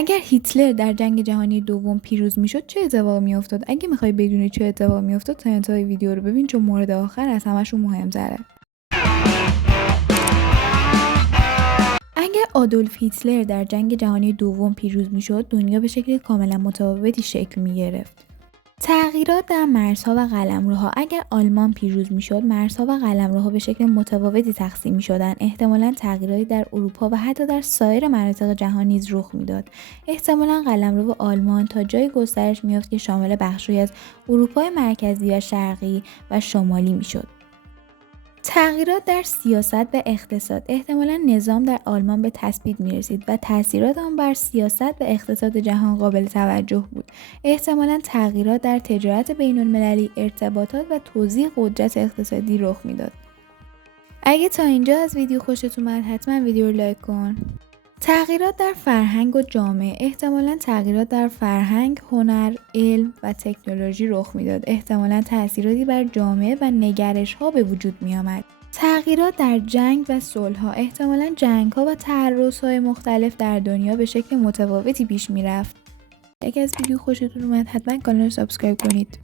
اگر هیتلر در جنگ جهانی دوم پیروز میشد چه اتفاقی میافتاد؟ اگه میخوای بدونی چه اتفاقی میافتاد تا انتهای ویدیو رو ببین، چون مورد آخر از همشون مهم‌تره. اگر آدولف هیتلر در جنگ جهانی دوم پیروز میشد، دنیا به شکل کاملا متفاوتی شکل میگرفت. تغییرات در مرزها و قلمروها. اگر آلمان پیروز میشد، مرزها و قلمروها به شکل متفاوتی تقسیم میشدند. احتمالاً تغییراتی در اروپا و حتی در سایر مناطق جهان نیز رخ میداد. احتمالاً قلمرو آلمان تا جایی گسترش می‌یافت که شامل بخشی از اروپای مرکزی و شرقی و شمالی میشد. تغییرات در سیاست و اقتصاد. احتمالاً نظام در آلمان به تثبیت می‌رسید و تأثیرات آن بر سیاست و اقتصاد جهان قابل توجه بود. احتمالاً تغییرات در تجارت بین‌المللی، ارتباطات و توزیع قدرت اقتصادی رخ میداد. اگه تا اینجا از ویدیو خوشت اومد حتما ویدیو رو لایک کن. تغییرات در فرهنگ و جامعه. احتمالاً تغییرات در فرهنگ، هنر، علم و تکنولوژی رخ میداد. احتمالاً تأثیراتی بر جامعه و نگرش‌ها به وجود می آمد. تغییرات در جنگ و صلح‌ها. احتمالاً جنگ‌ها و تعرض‌های مختلف در دنیا به شکل متفاوتی پیش می‌رفت. اگه از ویدیو خوشتون اومد حتما کانال رو سابسکرایب کنید.